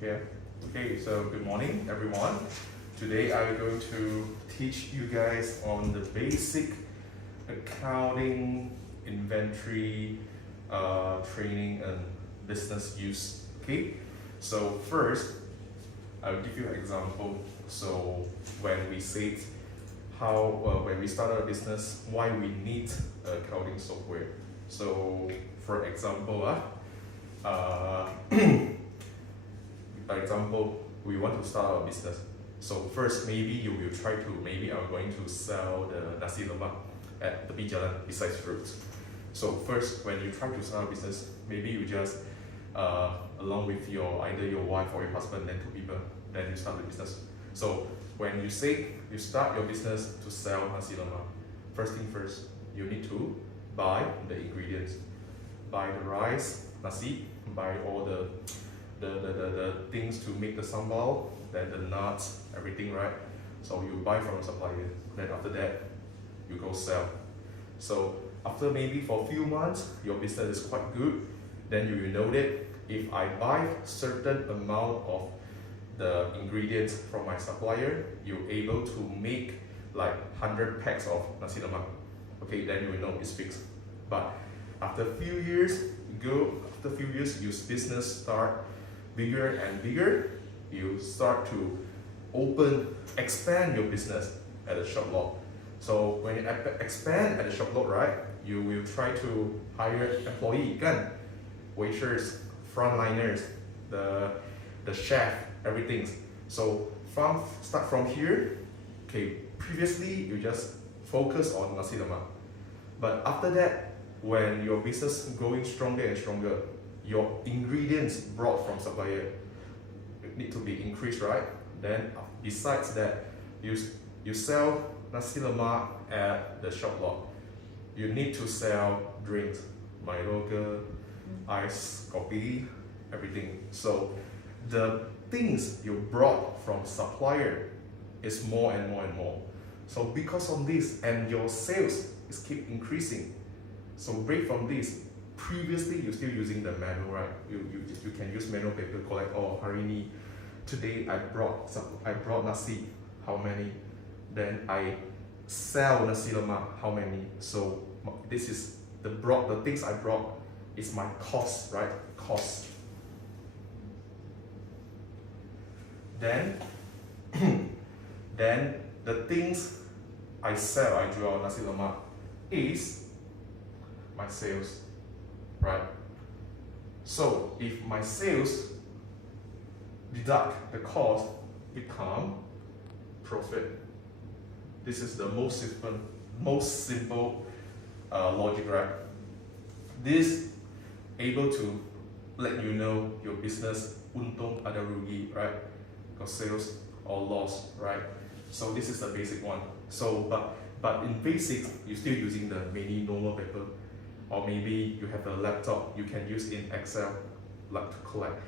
Okay, so good morning everyone. Today I'm going to teach you guys on the basic accounting, inventory, training and business use. Okay, so first I'll give you an example. So when we said when we start a business, why we need accounting software. So for example, for example, we want to start a business. So first, maybe you will try to, maybe I'm going to sell the nasi lemak at the jalan besides fruits. So first, when you try to start a business, maybe you just, along with either your wife or your husband, then two people, then you start the business. So when you say you start your business to sell nasi lemak, first thing first, you need to buy the ingredients. Buy the rice, nasi, buy all the things to make the sambal, then the nuts, everything, right? So you buy from the supplier, then after that, you go sell. So after maybe for a few months, your business is quite good, then you will know that if I buy certain amount of the ingredients from my supplier, you're able to make like 100 packs of nasi lemak. Okay, then you will know it's fixed. But after a few years, your business start bigger and bigger, you start to expand your business at the shop lot. So when you expand at the shop lot, right, you will try to hire employee, waiters, frontliners, the chef, everything. So start from here. Okay, previously you just focus on nasi lemak, but after that, when your business growing stronger and stronger, your ingredients brought from supplier need to be increased, right? Then besides that, you sell nasi lemak at the shop lot. You need to sell drinks, Milo, ice, coffee, everything. So the things you brought from supplier is more and more and more. So because of this, and your sales is keep increasing. So break from this. Previously, you're still using the manual, right? You can use manual paper, collect, oh, Harini, today I brought nasi, how many? Then I sell nasi lemak, how many? So this is the things I brought is my cost, right? Cost. Then, then the things I sell, I draw nasi lemak is my sales, right? So if my sales deduct the cost, become profit. This is the most simple logic, right? This able to let you know your business untung ada rugi, right? Or sales or loss, right? So this is the basic one. So but in basics, you're still using the many normal paper, or maybe you have a laptop you can use in Excel like to collect.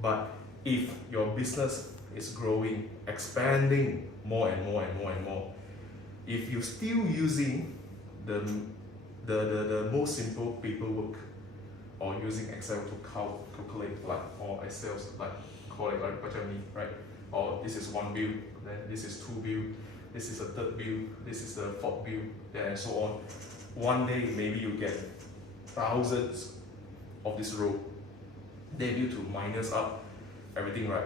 But if your business is growing, expanding more and more and more and more, if you're still using the most simple paperwork, or using Excel to calculate, like, or Excel like collect like right? Or this is one bill, then this is two bill, this is a third bill, this is the fourth bill, and so on. One day maybe you get thousands of this row. They need to minus up everything, right?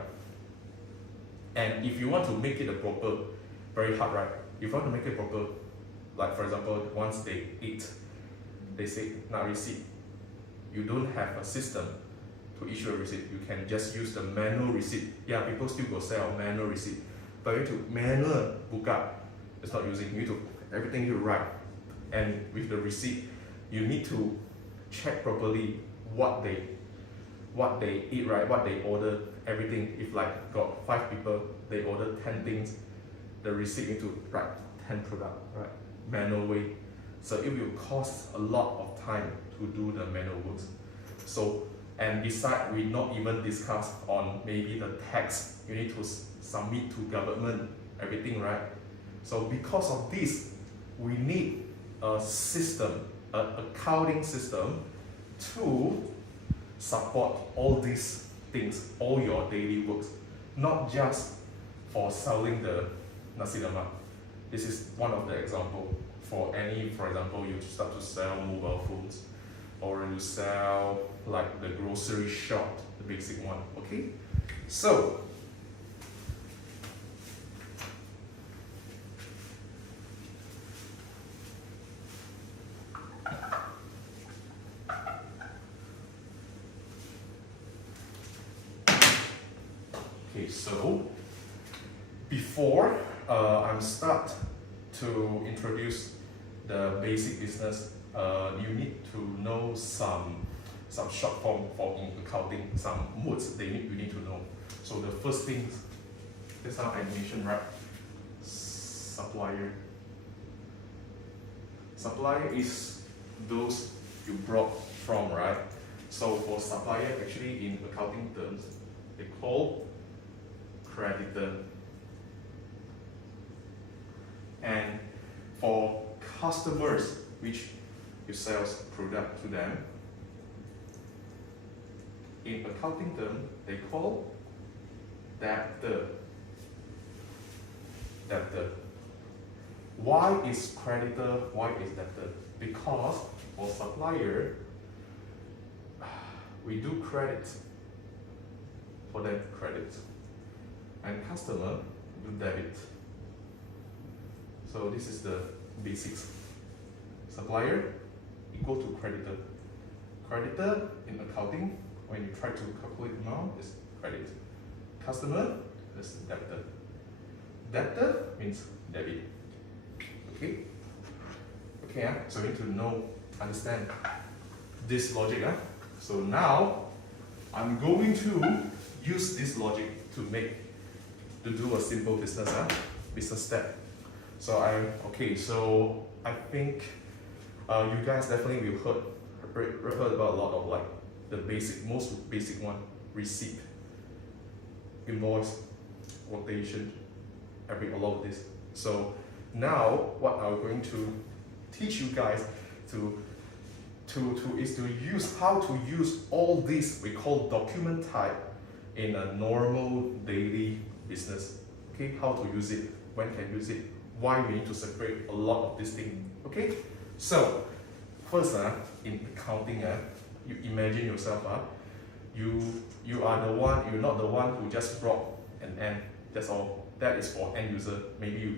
And if you want to make it a proper, very hard, right? If you want to make it proper, like for example, once they eat, they say, now receipt. You don't have a system to issue a receipt. You can just use the manual receipt. Yeah, people still go sell manual receipt, but you need to manual book up. It's not using. You need to everything you write, and with the receipt, you need to check properly what they eat, right? What they order, everything. If like got 5 people, they order 10 things, the receipt need to write 10 product, right? Manual way. So it will cost a lot of time to do the manual works. So, and besides, we not even discuss on maybe the tax you need to submit to government, everything, right? So because of this, we need a system, an accounting system to support all these things, all your daily works, not just for selling the nasi lemak. This is one of the example. For example, you start to sell mobile phones, or you sell like the grocery shop, the basic one, okay? So, before I'm start to introduce the basic business, you need to know some short form for in accounting, some words you need to know. So the first thing, that's our animation, right? Supplier. Supplier is those you brought from, right? So for supplier, actually in accounting terms, they call creditor. And for customers, which you sell product to them, in accounting term, they call debtor. Debtor. Why is creditor? Why is debtor? Because for supplier, we do credit for them credit, and customer do debit. So this is the basics. Supplier equal to creditor. Creditor in accounting, when you try to calculate amount, is credit. Customer is debtor. Debtor means debit. Okay? Okay, so you need to understand this logic. So now, I'm going to use this logic to do a simple business step. So I think you guys definitely will heard about a lot of like the most basic one, receipt, invoice, quotation, a lot of this. So now what I'm going to teach you guys is to use how to use all this we call document type in a normal daily business. Okay, how to use it, when can use it, why we need to separate a lot of this thing. Okay, so first in accounting, you imagine yourself, you're not the one who just brought an end. That's all. That is for end user. Maybe you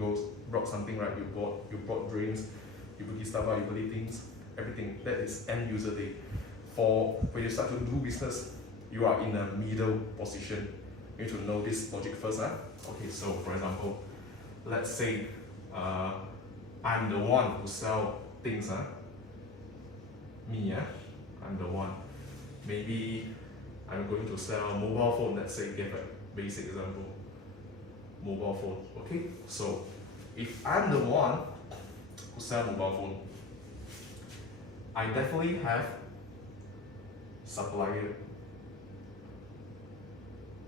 brought something, right? You brought drinks, you beli stuff, you beli things, everything. That is end user day. For when you start to do business, you are in a middle position. You need to know this logic first. Okay, so for example, let's say I'm the one who sell things. Me, I'm the one. Maybe I'm going to sell mobile phone. Let's say, give a basic example. Mobile phone. Okay, so if I'm the one who sell mobile phone, I definitely have supplier,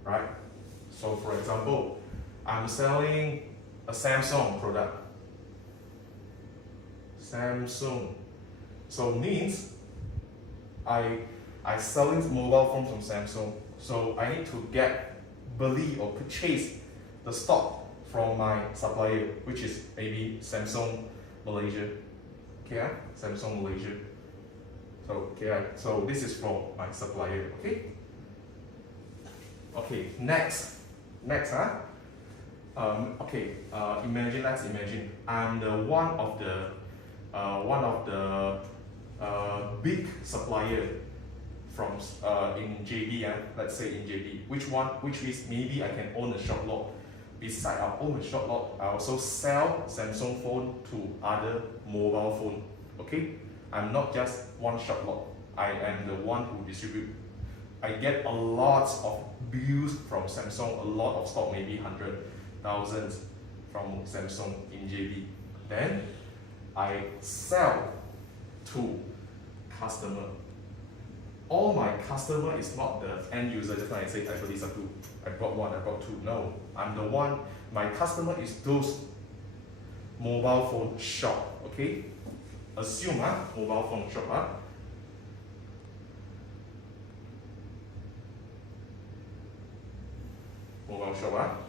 right? So for example, I'm selling a Samsung product. Samsung. So means I selling mobile phone from Samsung. So I need to beli or purchase the stock from my supplier, which is maybe Samsung Malaysia. Okay, Samsung Malaysia. So so this is from my supplier. Okay. Okay. Next. Let's imagine I'm the one of the big supplier from in JB. Let's say in JB, which is maybe I can own a shop lot. Besides I own a shop lot, I also sell Samsung phone to other mobile phone. Okay, I'm not just one shop lot. I am the one who distribute. I get a lot of bills from Samsung, a lot of stock, maybe 100,000 from Samsung in JB. Then I sell to customer. All my customer is not the end user. Just like I say, I believe satu, I brought one, I brought two. No, I'm the one. My customer is those mobile phone shop. Okay, assume mobile phone shop. mobile shop.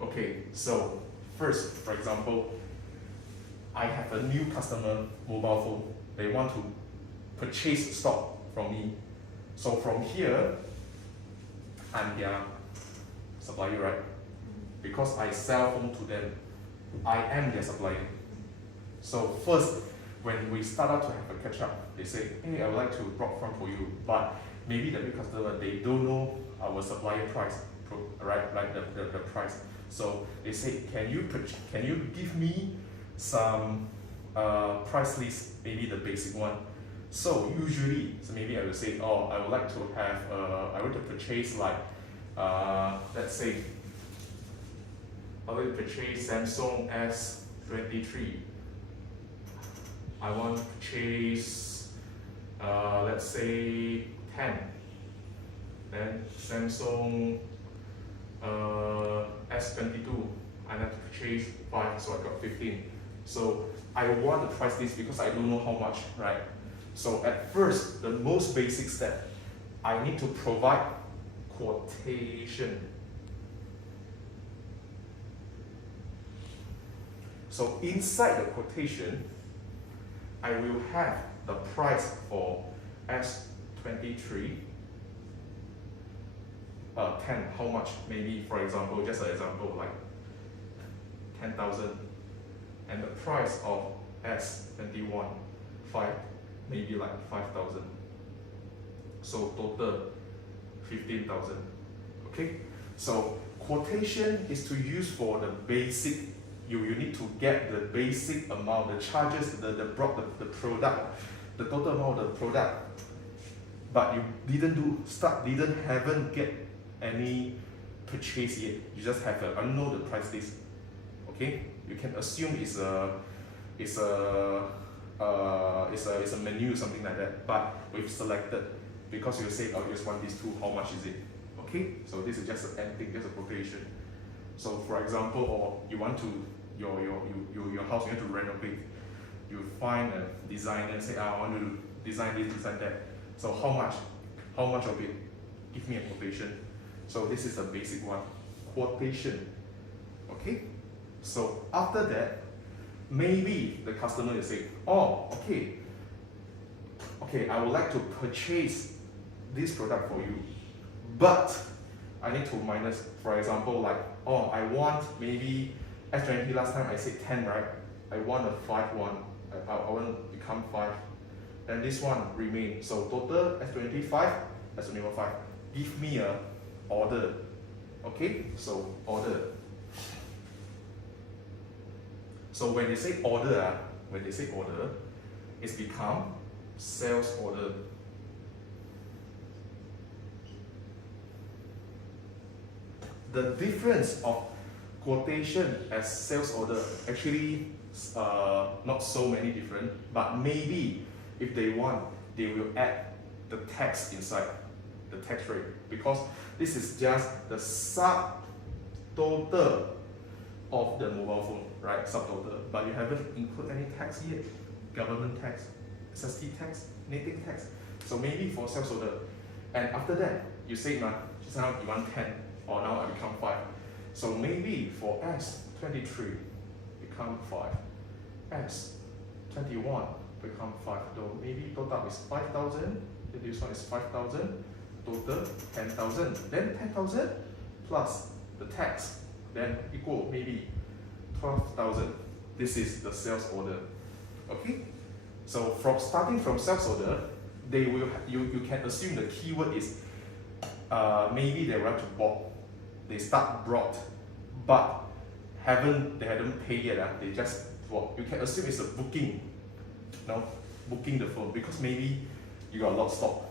Okay, so first, for example, I have a new customer mobile phone. They want to purchase stock from me. So from here, I'm their supplier, right? Because I sell phone to them, I am their supplier. So first, when we start out to have a catch up, they say, hey, I would like to drop front for you, but maybe the new customer, they don't know our supplier price, right? Like the price. So they say, can you give me some price list, maybe the basic one. So usually, so maybe I will say, oh, I would like to have, I want to purchase like, let's say, I will purchase Samsung S23. I want to purchase, let's say 10. Then Samsung S22. I have to purchase 5, so I got 15. So I want the price list because I don't know how much, right? So at first, the most basic step, I need to provide quotation. So inside the quotation, I will have the price for S23, 10, how much? Maybe, for example, just an example, like 10,000. And the price of S21, 5, maybe like 5,000. So total 15,000. Okay? So quotation is to use for the basic. You need to get the basic amount, the charges, the product, the total amount of the product. But you haven't get any purchase yet. You just have a unknown the price list. Okay? You can assume it's a menu or something like that. But we've selected because you say, oh, you just want these two. How much is it? Okay? So this is just an thing, just a quotation. So for example, or you want to your house, you want to renovate. You find a designer and say, I want to design this, design that. So how much? How much of it? Give me a quotation. So this is a basic one. Quotation. Okay? So after that, maybe the customer will say, oh, okay, I would like to purchase this product for you, but I need to minus, for example, like, oh, I want maybe S20 last time I said 10, right? I want a 5 one. I want to become 5. Then this one remain. So total S25, S21 5. Give me a order. Okay? So order. So when they say order, it's become sales order. The difference of quotation as sales order actually not so many different, but maybe if they want, they will add the tax inside, the tax rate, because this is just the subtotal of the mobile phone, right? Subtotal, but you haven't included any tax yet, government tax, SST tax, anything tax. So maybe for sales order, and after that you say, just now you want 10, or now I become 5. So maybe for S23 become 5, S21 become 5. Though maybe total is 5,000. Then this one is 5,000. Total 10,000. Then 10,000 plus the tax, then equal maybe 12,000. This is the sales order. Okay. So starting from sales order, they will you can assume the keyword is maybe they want to bought. They start brought, but they hadn't paid yet. They just bought. You can assume it's a booking. No, booking the phone, because maybe you got a lot of stock,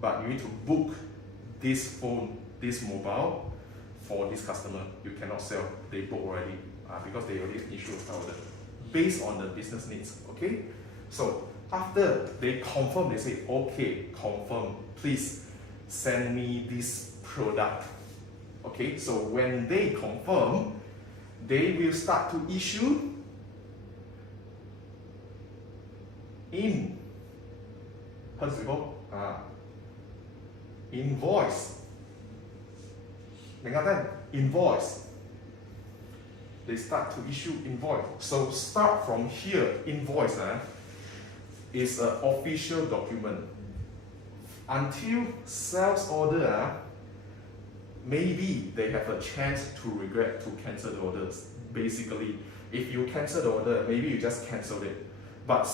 but you need to book this phone, this mobile for this customer. You cannot sell. They book already because they already issued an order based on the business needs. Okay, so after they confirm, they say, okay, confirm. Please send me this product. Okay, so when they confirm, they will start to issue invoice. Dengan kan, invoice. They start to issue invoice. So start from here, invoice is an official document. Until sales order, maybe they have a chance to regret to cancel the orders. Basically, if you cancel the order, maybe you just cancel it. But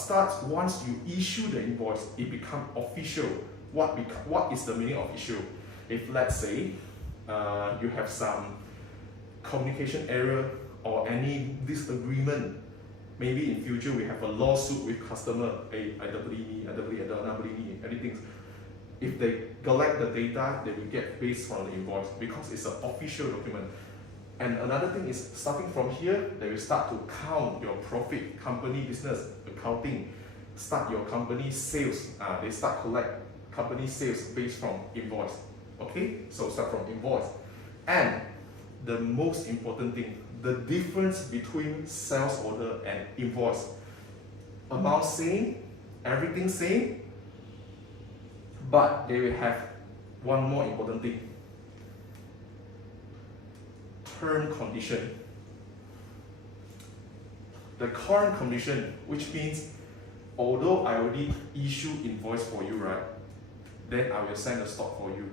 once you issue the invoice, it becomes official. What is the meaning of issue? If let's say you have some communication error or any disagreement, maybe in future we have a lawsuit with customer, hey, I don't believe anything. If they collect the data, they will get based on the invoice because it's an official document. And another thing is, starting from here, they will start to count your profit, company business, accounting, start your company sales. They start collect company sales based from invoice. Okay, so start from invoice. And the most important thing, the difference between sales order and invoice. Amount same, everything same, but they will have one more important thing. Term condition. The current condition, which means although I already issue invoice for you, right? Then I will send the stock for you.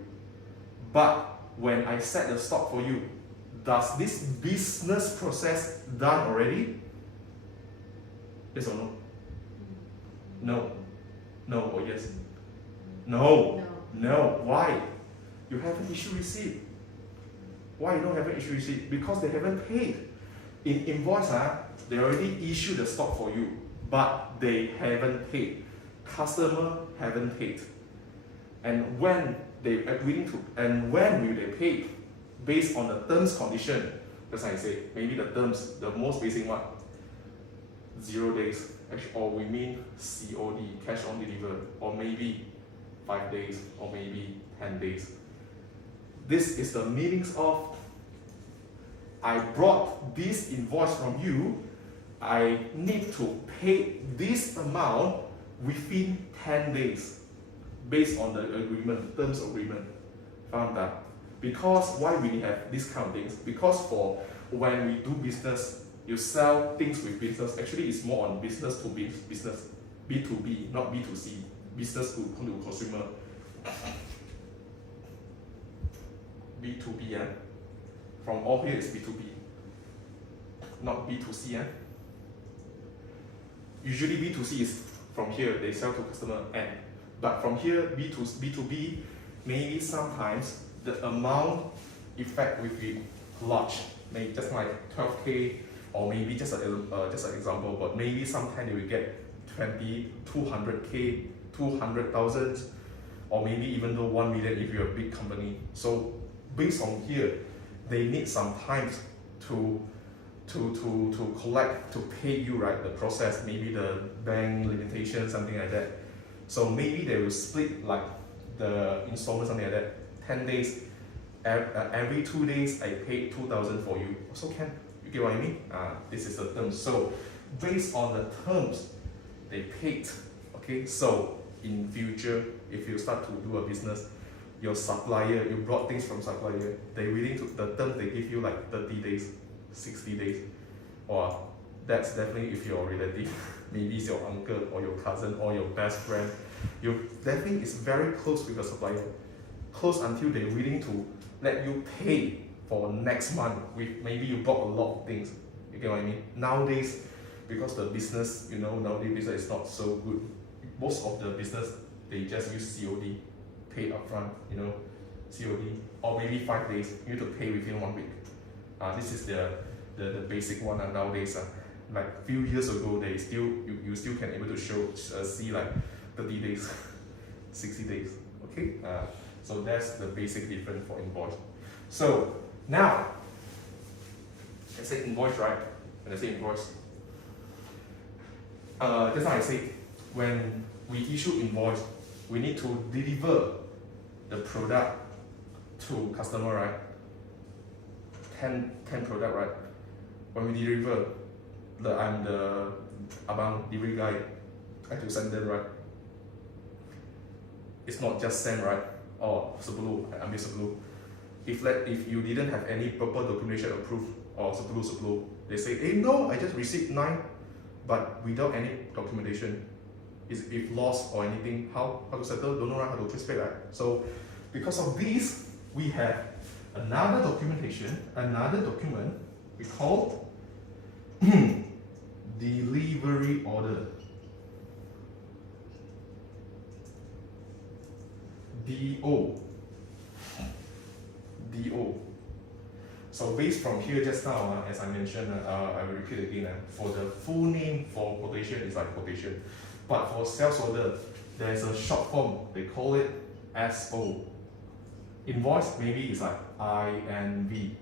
But when I set the stock for you, does this business process done already? Yes or no? No. No or yes? No. No. Why? You haven't issued receipt. Why you don't have an issue receipt? Because they haven't paid. In invoice, they already issued the stock for you, but they haven't paid. Customer haven't paid. And when they are willing to, and when will they pay? Based on the terms condition. That's how I say. Maybe the terms, the most basic one, 0 days, or we mean COD, cash on deliver, or maybe 5 days, or maybe 10 days. This is the meanings of I brought this invoice from you, I need to pay this amount within 10 days based on the agreement, terms agreement. Found that. Because why we have this kind of things? Because for when we do business, you sell things with business, actually it's more on business to business, B2B, not B2C, business to consumer. B2B, from all here is B2B, not B2C. Usually B2C is from here, they sell to customer end. But from here, B2B, maybe sometimes the amount effect will be large, maybe just like 12K, or maybe just an example, but maybe sometimes they will get 200K, 200,000, or maybe even though 1 million if you're a big company. So based on here, they need some time to collect, to pay you, right? The process, maybe the bank limitation, something like that. So maybe they will split like the installment, something like that. 10 days, every 2 days I pay 2,000 for you. Also can, you get what I mean? This is the terms. So based on the terms, they paid. Okay, so in future, if you start to do a business, your supplier, you brought things from supplier, they willing to, the terms they give you like 30 days, 60 days, or that's definitely if your relative, maybe it's your uncle or your cousin or your best friend, you definitely is very close with your supplier, close until they're willing to let you pay for next month with maybe you bought a lot of things. You get what I mean? Nowadays, because the business, nowadays business is not so good. Most of the business, they just use COD. Pay upfront, COD, or maybe 5 days. You need to pay within 1 week. This is the basic one. And nowadays, like few years ago, they still you still can able to see like 30 days, 60 days. Okay, so that's the basic difference for invoice. So now, I say invoice, right? When I say invoice, that's how I say when we issue invoice, we need to deliver the product to customer, right? 10 product, right? When we deliver, I'm the abang delivery guy. I have to send them, right? It's not just send, right? Oh, sebelum, I ambil sebelum. if you didn't have any proper documentation approved or sepuluh, they say, hey no, I just received 9, but without any documentation. If lost or anything, how to settle? Don't know how to trace back, right? So because of this, we have another documentation, another document we call delivery order. DO. So based from here just now, as I mentioned, I will repeat again, for the full name for quotation is like quotation. But for sales order, there's a short form, they call it SO. Invoice, maybe it's like INV.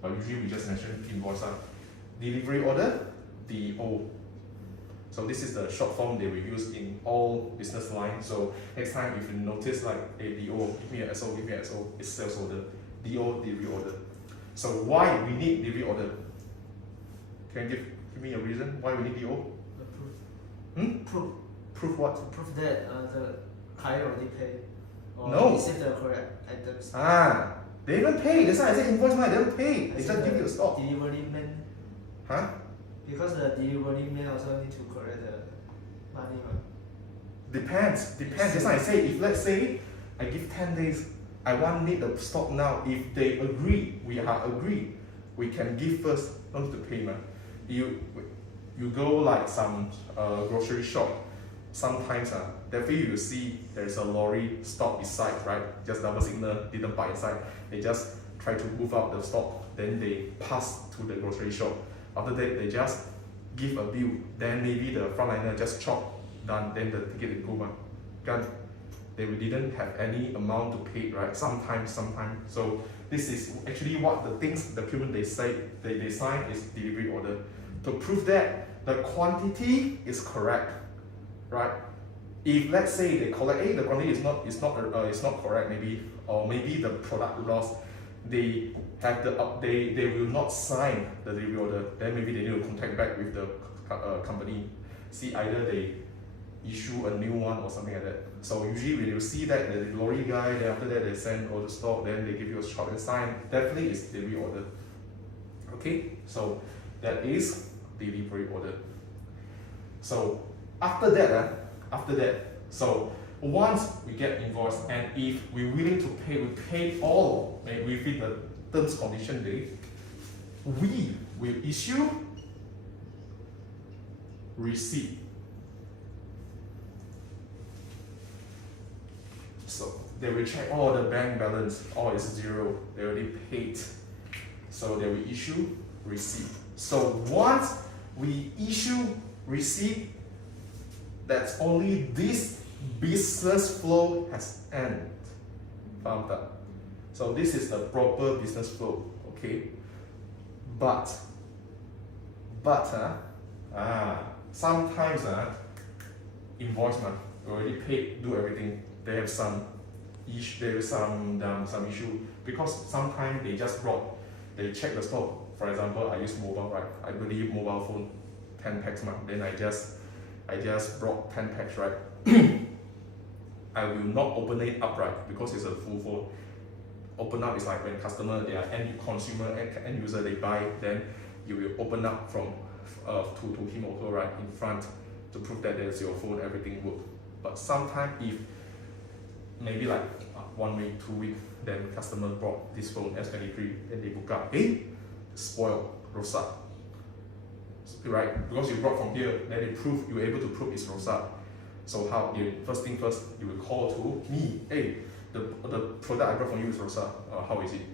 But usually we just mention invoice. Delivery order, DO. So this is the short form they will use in all business lines. So next time if you notice like a DO, give me a SO, give me a SO, it's sales order. DO, delivery order. So why we need delivery order? Can you give me a reason why we need DO? Proof. Proof what? To prove that the client already paid. Or No. received the correct items. They even pay. That's why I say invoice money, they don't pay. They just give you a stock. Delivery man. Huh? Because the delivery man also need to correct the money. Depends. That's why I say, if let's say I give 10 days, I need the stock now. If they agree, we are agreed, we can give first, not to pay. You go like some grocery shop, sometimes definitely you see there's a lorry stock beside, right? Just double signal, didn't buy inside. They just try to move out the stock, then they pass to the grocery shop. After that, they just give a bill. Then maybe the frontliner just chop, done. Then the ticket will go back. They didn't have any amount to pay, right? Sometimes. So this is actually what the things, the document they say they sign is delivery order. To prove that the quantity is correct, right? If let's say they collect, the quantity is not correct, maybe, or maybe the product lost, they will not sign the delivery order. Then maybe they need to contact back with the company. See, either they issue a new one or something like that. So usually when you see that the lorry guy, then after that they send all the stock, then they give you a shot and sign. Definitely it's delivery order. Okay, so that is delivery order. So after that, so once we get invoice, and if we're willing to pay, we pay all within the terms condition date, we will issue receipt. So they will check all the bank balance, all is 0, they already paid. So they will issue receipt. So once we issue receipt, that's only this business flow has ended. Found that. So this is the proper business flow, okay? But sometimes invoice already paid, do everything. They have some issue, issue because sometimes they check the stock. For example, I use mobile, right? I believe mobile phone 10 packs, then I just brought 10 packs, right? I will not open it up, right? Because it's a full phone. Open up is like when customer, they are end consumer, end user, they buy, then you will open up from to him or her, right, in front to prove that there's your phone, everything work. But sometimes if maybe like 1 week, 2 weeks, then customer bought this phone S23, then they book up, spoiled, rosak, right? Because you brought from here, then you were able to prove it's rosak. So how? First thing first, you will call to me, the product I brought from you is rosak, how is it?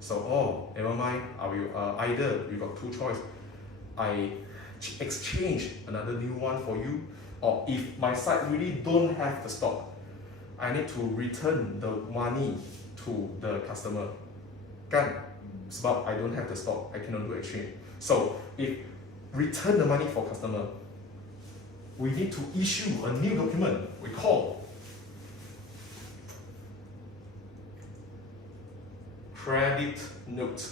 So, never mind, I will, either you got 2 choices, I exchange another new one for you, or if my site really don't have the stock, I need to return the money to the customer. Kan? Sebab I don't have the stock, I cannot do exchange. So if return the money for customer, we need to issue a new document we call credit note,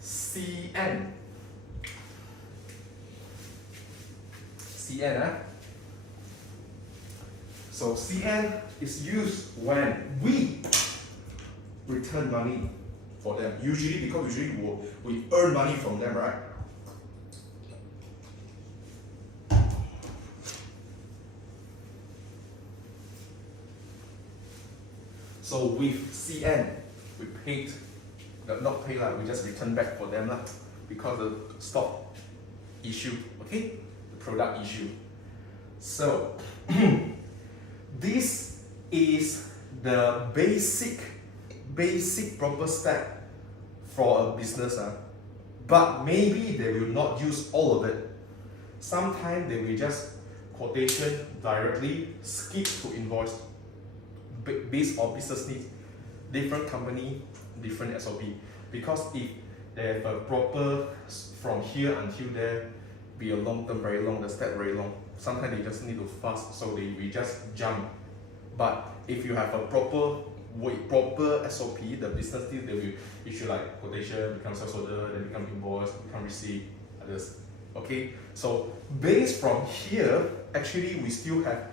CN. So CN is used when we return money for them. Usually, because we earn money from them, right? So with CN, we paid, not pay lah, we just return back for them lah, because the stock issue, okay, the product issue. So this is the basic proper step for a business, but maybe they will not use all of it. Sometimes they will just quotation directly, skip to invoice based on business needs. Different company, different SOP. Because if they have a proper from here until there, be a long term, very long, the step very long. Sometimes they just need to fast, so they will just jump. But if you have a proper SOP, the business deal, they will issue like quotation, become sales order, then become invoice, become receipt, others. Okay, so based from here, actually we still have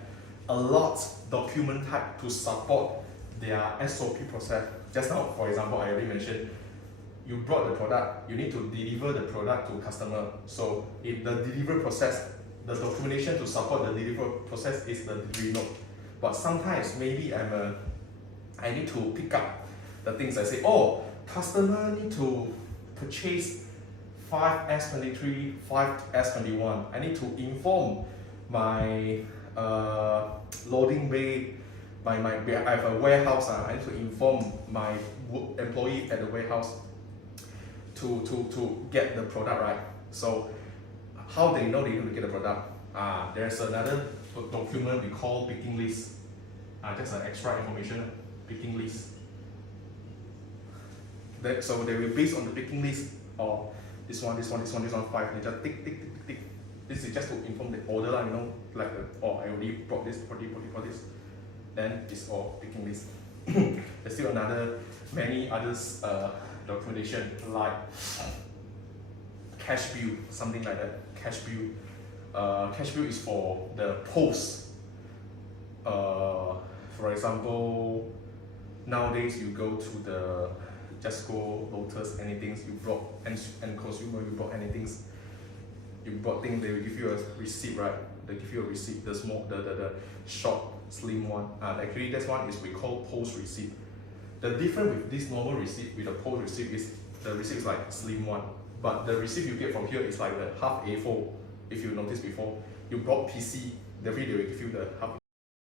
a lot document type to support their SOP process. Just now, for example, I already mentioned, you brought the product, you need to deliver the product to customer. So if the delivery process, the documentation to support the delivery process is the delivery note. But sometimes maybe I need to pick up the things I say, oh, customer need to purchase 5S23, 5S21. I need to inform my loading bay, I have a warehouse, I need to inform my employee at the warehouse to get the product right. So how they know they need to get the product? There's another document we call picking list. Just an extra information, picking list. So they will base on the picking list, or this one, 5, they just tick. This is just to inform the order, you know, like oh, I already brought this, brought this. Then it's all picking list. There's still many others documentation, like cash bill, something like that. Cash bill is for the post. For example, nowadays you go to just go Lotus, anything you brought, and consumer you brought anything. You brought things, they will give you a receipt, right? They give you a receipt, the small, the short, slim one. Actually, this one is we call post receipt. The difference with this normal receipt with the post receipt is the receipt is like slim one, but the receipt you get from here is like the half A4. If you notice before, you brought PC, definitely they will give you the half